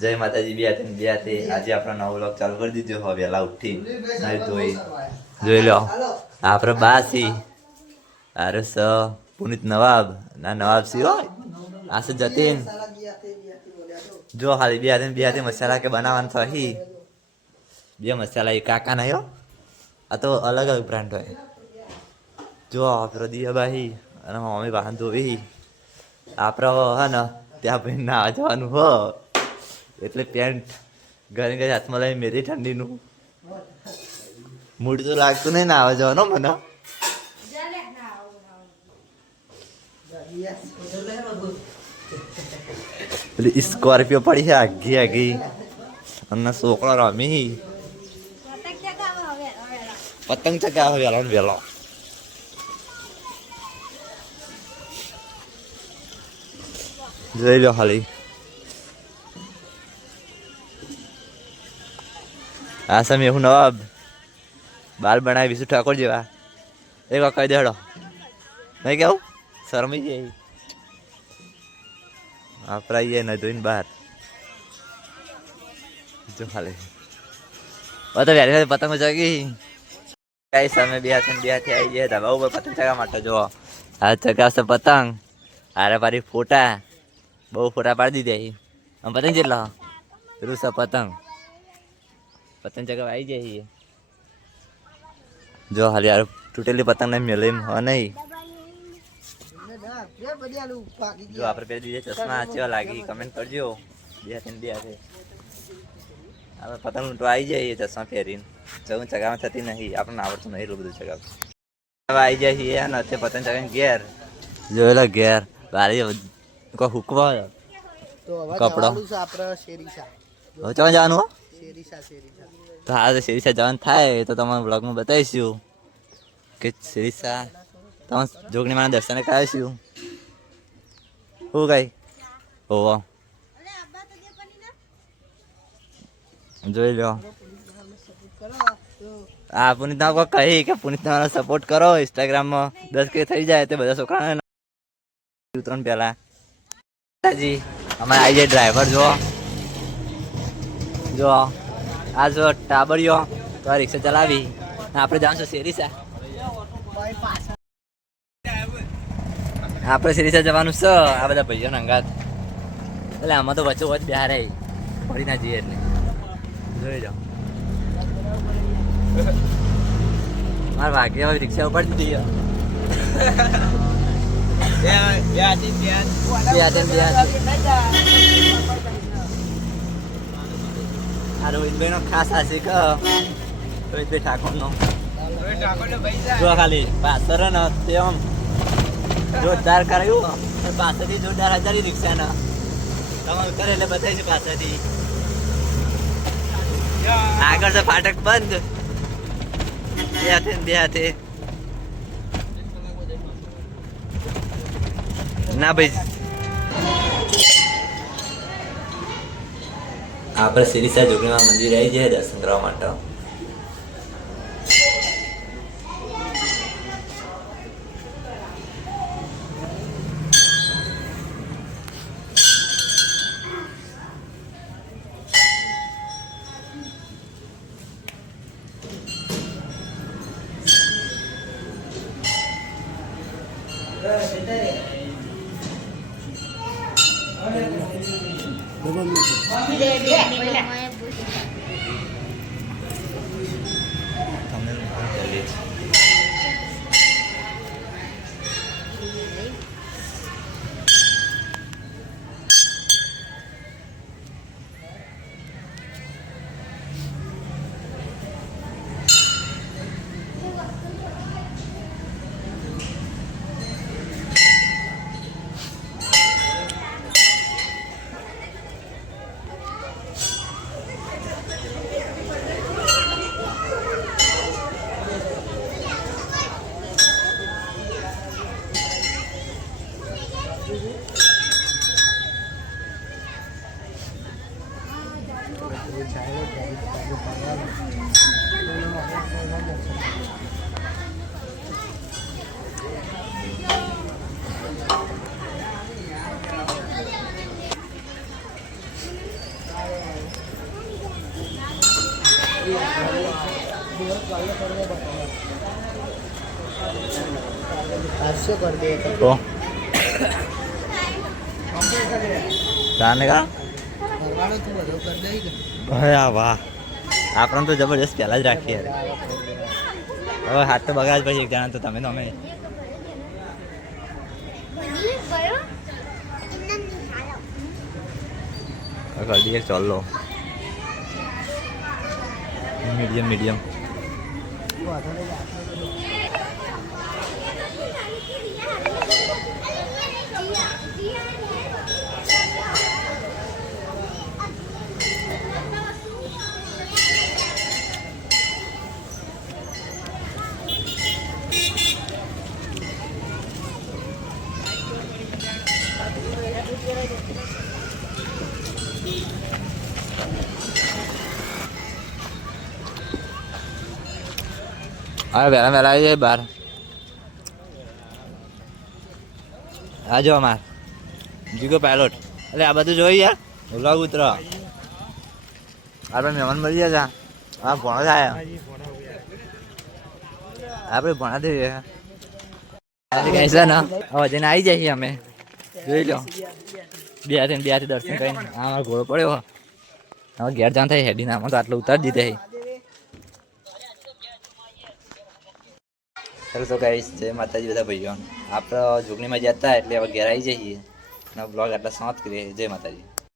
જય માતાજી બે હાથે ને બે હાથે. આજે આપણો નવો વ્લોગ ચાલુ કરી દીધો. હવે વહેલા ઉઠી. નહીં ધોઈ. જોઈ લો. આપણે બાસી. અરે સ. પુનિત નવાબ. ના નવાબ સી હોય આ જતીન. જો હાલી બે હાથે બે હાથે મસાલા કે બનાવવાનું અહીં બે મસાલા એ કાકા નહીં હો. આ તો અલગ અલગ બ્રાન્ડ હોય. જો આપણો દિયાબાઈ અને મમ્મી વાહન ધોવી આપણે હે ને ત્યાં ભાઈ ના જવાનું હો. એટલે પેન્ટ ઘરે ઘરે હાથમાં લઈને મેરી ઠંડીનું. મૂડ તો લાગતું નહીં ના આવે જવાનો મને. પેલી સ્કોર્પિયો પડી છે આગી આગી. અને છોકરો રમી. પતંગ ચગાવે વેલો ને વેલો. જોઈ લો ખાલી. આ સમય હું નવાબ. બાલ બનાવી વિશુ ઠાકોર જેવા. એક વાર કહી દેડો. નહીં કેવું શરમી જાય આપણા આવીએ ને જોઈને બહાર. જો ખાલી. ઓ તો વ્યારી સાથે પતંગ ચગી કઈ સામે બે હાથે બે હાથે આવી ગયા ધાબા ઉપર પતંગ ચગા માટે જો આ ચગાવશે પતંગ. આરે પારી ફોટા. બહુ ફોટા પાડી દીધા આમ પતંગ જેટલો રૂસા પતંગ. પતંગ ચગાવવા આવી જાય જો હાલ યાર તૂટેલી પતંગ ને મેલે એમ હો નહીં. જો આપણે પેલી બીજા ચશ્મા ચેવા લાગી. કમેન્ટ કરજો. બે ને બે હાથે. આપણે પતંગ લૂંટવા આવી જઈએ ચશ્મા પહેરીને. જવું ચગાવવા થતી નહીં. આપણને આવડતું નહીં એટલું બધું ચગાવ હવે આવી જાય છીએ અને અત્યારે પતંગ ચગાવીને ઘેર. જોયેલો ઘેર. બારી કોઈ હુકવા કપડો. હવે ચોં જવાનું હો? તો હા તો શેરીસા જવાનું થાય તો તમારા બ્લોગમાં બતાવીશું. કે શેરીસા તમારા જોગણી માના દર્શન કરાવીશું. શું કઈ? હોવો જોઈ લો. હા પુનિત ના કોઈ કહી કે પુનિત તમારો સપોર્ટ કરો ઇન્સ્ટાગ્રામમાં દસ કે થઈ જાય તે બધા છોકરાને. ઉતરણ પહેલા. જી અમારે આવી જાય ડ્રાઈવર જો જો આ જો ટાબરિયો તો આ રિક્ષા ચલાવી. આપણે છું શેરીસા. આપણે શેરીસા જવાનું છે. આ બધા ભાઈઓ અંગાત. એટલે આમાં તો વચ્ચે વચ્ચે બિહાર આવી પડી ના જઈએ એટલે. જોઈ જાઓ મારા ભાગ્ય હવે રિક્ષા ઉપર દીધી બે ને બે હાથે આ રોહિતભાઈ નો ખાસ આશિક. રોહિતભાઈ ઠાકોર નો જો ખાલી, પાછળ ને તે આમ જોરદાર કરાયું પાછળથી જોરદાર હજારી રિક્ષા ના તમારે કરે એટલે બતાવીશું પાછળથી. આગળ છે ફાટક બંધ. બે હાથે બે હાથે. ના ભાઈ આપણે સિરિસા જોગણીમાં મંદિર આવી જાય દર્શન કરવા માટે તમને કરીએ હાસ્ય કરી દે તો તો તાને કા ભરવાડો તું બધો કરી દઈ કે ભયા વાહ આપણને તો જબરજસ્ત પહેલા જ રાખીએ હવે હાથ તો બગાડ પછી એક જણા તો તમે તો અમે કરી દઈએ ચાલો मीडियम मीडियम Thank you. હવે વહેલા વહેલા આવી જાય બહાર આ જો અમાર જીગો પાયલોટ એટલે આ બધું જોઈ યાર વ્લોગ ઉતરો આપણે મહેમાન મળી ગયા હા ભણો થાય આપણે ભણા દઈએ કઈ છે ને હવે જઈને આવી અમે જોઈ લો બેથી દર્શન કરીને આ અમારો ઘોડો પડ્યો હવે ઘેર જાણ થાય હેડીને આમાં તો આટલું ઉતારી દીધે ચાલો તો ગાઈસ જય માતાજી બધા ભાઈઓ. આપણે જોગણીમાં જતા એટલે હવે ઘેર આવી જઈએ. અને બ્લોગ આટલા સમાપ્ત કરીએ. જય માતાજી.